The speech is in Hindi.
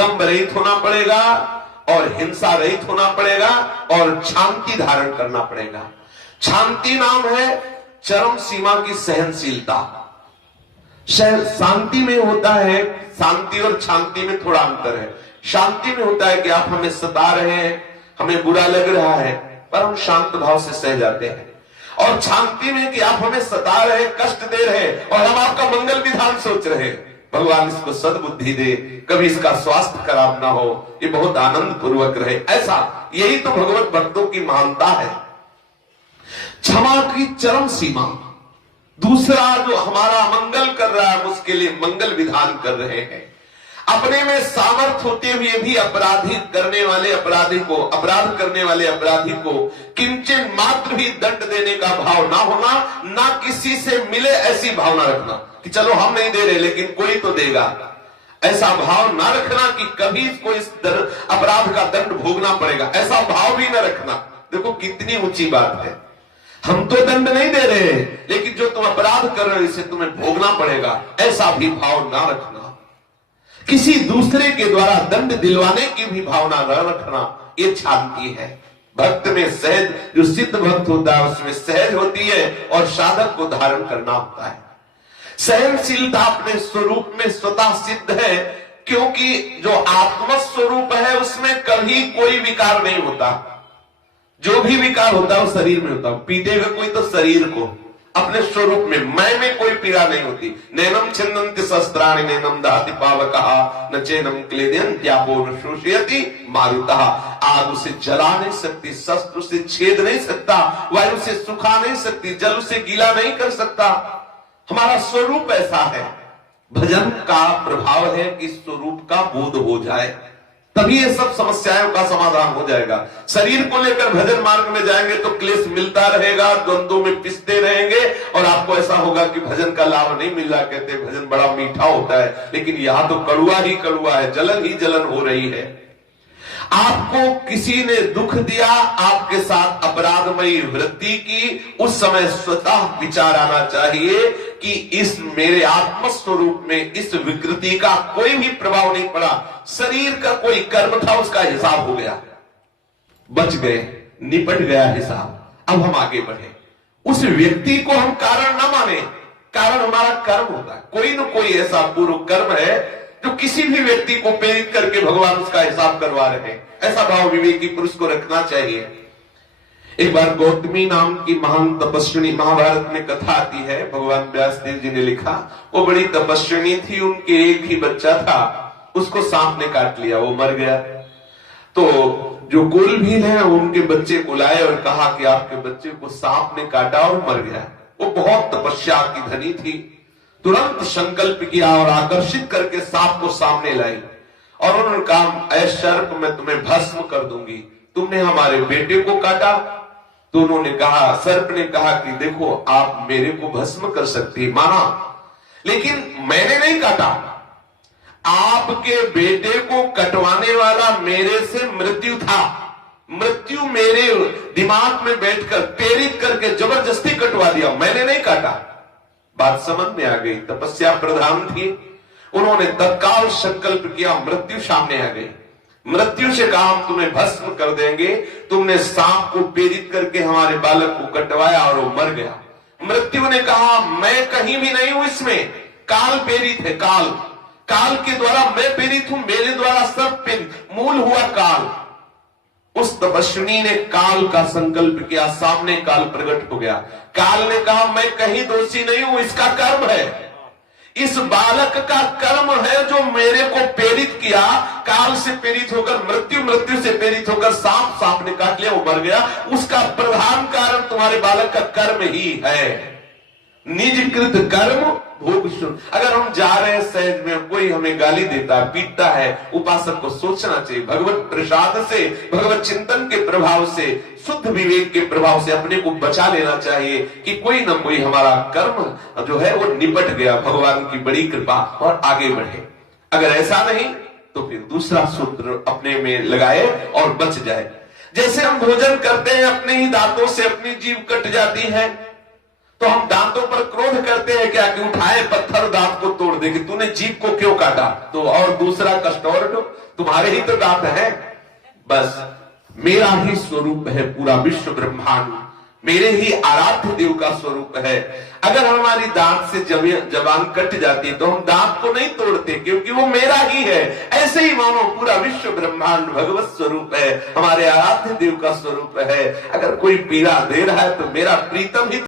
दंभ रहित होना पड़ेगा और हिंसा रहित होना पड़ेगा और शांति धारण करना पड़ेगा। शांति नाम है चरम सीमा की सहनशीलता। शांति में होता है, शांति और शांति में थोड़ा अंतर है। शांति में होता है कि आप हमें सता रहे हैं, हमें बुरा लग रहा है, पर हम शांत भाव से सह जाते हैं। और शांति में कि आप हमें सता रहे, कष्ट दे रहे और हम आपका मंगल विधान सोच रहे हैं, भगवान इसको सद्बुद्धि दे, कभी इसका स्वास्थ्य खराब ना हो, ये बहुत आनंद पूर्वक रहे। ऐसा, यही तो भगवत भक्तों की महानता है, क्षमा की चरम सीमा। दूसरा जो हमारा मंगल कर रहा है उसके लिए मंगल विधान कर रहे हैं। अपने में सामर्थ्य होते हुए भी अपराध करने वाले अपराधी को किंचन मात्र भी दंड देने का भाव ना होना, ना किसी से मिले ऐसी भावना रखना कि चलो हम नहीं दे रहे लेकिन कोई तो देगा, ऐसा भाव ना रखना कि कभी इसको इस अपराध का दंड भोगना पड़ेगा, ऐसा भाव भी ना रखना। देखो कितनी ऊंची बात है। हम तो दंड नहीं दे रहे लेकिन जो तुम अपराध कर रहे हो इसे तुम्हें भोगना पड़ेगा, ऐसा भी भाव ना रखना। किसी दूसरे के द्वारा दंड दिलवाने की भी भावना न रखना, ये शांति है। भक्त में सहज, जो सिद्ध भक्त होता है उसमें सहज होती है और साधक को धारण करना होता है। सहनशीलता अपने स्वरूप में स्वतः सिद्ध है, क्योंकि जो आत्म स्वरूप है उसमें कभी कोई विकार नहीं होता। जो भी विकार होता है वो शरीर में होता है। पीटेगा कोई तो शरीर को, अपने स्वरूप में कोई पीड़ा नहीं होती। नैनम छिन्दन्ति शस्त्राणि नैनम दहति पावकः न चैनम क्लेदयन्त्यापो न शोषयति मारुतः। आग उसे जला नहीं सकती, शस्त्र उसे छेद नहीं सकता, वायु उसे सुखा नहीं सकती, जल उसे गीला नहीं कर सकता। हमारा स्वरूप ऐसा है। भजन का प्रभाव है कि स्वरूप का बोध हो जाए, तभी ये सब समस्याओं का समाधान हो जाएगा। शरीर को लेकर भजन मार्ग में जाएंगे तो क्लेश मिलता रहेगा, द्वंद्वों में पिसते रहेंगे और आपको ऐसा होगा कि भजन का लाभ नहीं मिल रहा। कहते भजन बड़ा मीठा होता है, लेकिन यहां तो कड़ुआ ही कड़ुआ है, जलन ही जलन हो रही है। आपको किसी ने दुख दिया, आपके साथ अपराधमयी वृत्ति की, उस समय स्वतः विचार आना चाहिए कि इस मेरे आत्म स्वरूप में इस विकृति का कोई भी प्रभाव नहीं पड़ा। शरीर का कोई कर्म था, उसका हिसाब हो गया, बच गए, निपट गया हिसाब। अब हम आगे बढ़े। उस व्यक्ति को हम कारण न माने, कारण हमारा कर्म होता है। कोई न कोई ऐसा पूर्व कर्म है जो किसी भी व्यक्ति को प्रेरित करके भगवान उसका हिसाब करवा रहे हैं। ऐसा भाव विवेकी पुरुष को रखना चाहिए। एक बार गौतमी नाम की महान तपस्विनी, महाभारत में कथा आती है, भगवान व्यासदेव जी ने लिखा। वो बड़ी तपस्विनी थी, उनके एक ही बच्चा था, उसको सांप ने काट लिया, वो मर गया। तो जो कुलभील है उनके बच्चे को लाए और कहा कि आपके बच्चे को सांप ने काटा और मर गया। वो बहुत तपस्या की धनी थी, तुरंत संकल्प किया और आकर्षित करके सांप को सामने लाई और उन्होंने कहा, ऐ सर्प, मैं तुम्हें भस्म कर दूंगी, तुमने हमारे बेटे को काटा। तो उन्होंने कहा, सर्प ने कहा कि देखो आप मेरे को भस्म कर सकती, माना, लेकिन मैंने नहीं काटा। आपके बेटे को कटवाने वाला मेरे से मृत्यु था। मृत्यु मेरे दिमाग में बैठकर प्रेरित करके जबरदस्ती कटवा दिया, मैंने नहीं काटा। बात समझ में आ गई। तपस्या प्रधान थी, उन्होंने तत्काल संकल्प किया, मृत्यु सामने आ गई। मृत्यु से कहा, हम तुम्हें भस्म कर देंगे, तुमने सांप को प्रेरित करके हमारे बालक को कटवाया और वो मर गया। मृत्यु ने कहा, मैं कहीं भी नहीं हूं इसमें, काल प्रेरित है, काल के द्वारा मैं प्रेरित हूं, मेरे द्वारा सब मूल हुआ काल। उस तपस्विनी ने काल का संकल्प किया, सामने काल प्रकट हो गया। काल ने कहा, मैं कहीं दोषी नहीं हूं, इसका कर्म है, इस बालक का कर्म है जो मेरे को प्रेरित किया। काल से प्रेरित होकर मृत्यु, मृत्यु से प्रेरित होकर सांप ने काट लिया, वो मर गया। उसका प्रधान कारण तुम्हारे बालक का कर्म ही है। निजकृत कर्म भोग सुन। अगर हम जा रहे हैं सहज में, कोई हमें गाली देता है, पीटता है, उपासक को सोचना चाहिए, भगवत प्रसाद से, भगवत चिंतन के प्रभाव से, शुद्ध विवेक के प्रभाव से अपने को बचा लेना चाहिए कि कोई ना कोई हमारा कर्म जो है वो निपट गया, भगवान की बड़ी कृपा, और आगे बढ़े। अगर ऐसा नहीं तो फिर दूसरा सूत्र अपने में लगाए और बच जाए। जैसे हम भोजन करते हैं, अपने ही दांतों से अपनी जीभ कट जाती है, तो हम दांतों पर क्रोध करते हैं क्या कि उठाए पत्थर दांत को तोड़ दे, कि तूने जीभ को क्यों काटा, तो और दूसरा कष्ट और दो, तुम्हारे ही तो दांत है। बस मेरा ही स्वरूप है पूरा विश्व ब्रह्मांड, मेरे ही आराध्य देव का स्वरूप है। अगर हमारी दांत से जबान कट जाती तो हम दांत को नहीं तोड़ते, क्योंकि वो मेरा ही है। ऐसे ही मानो पूरा विश्व ब्रह्मांड भगवत स्वरूप है, हमारे आराध्य देव का स्वरूप है। अगर कोई पीड़ा दे रहा है तो मेरा प्रीतम ही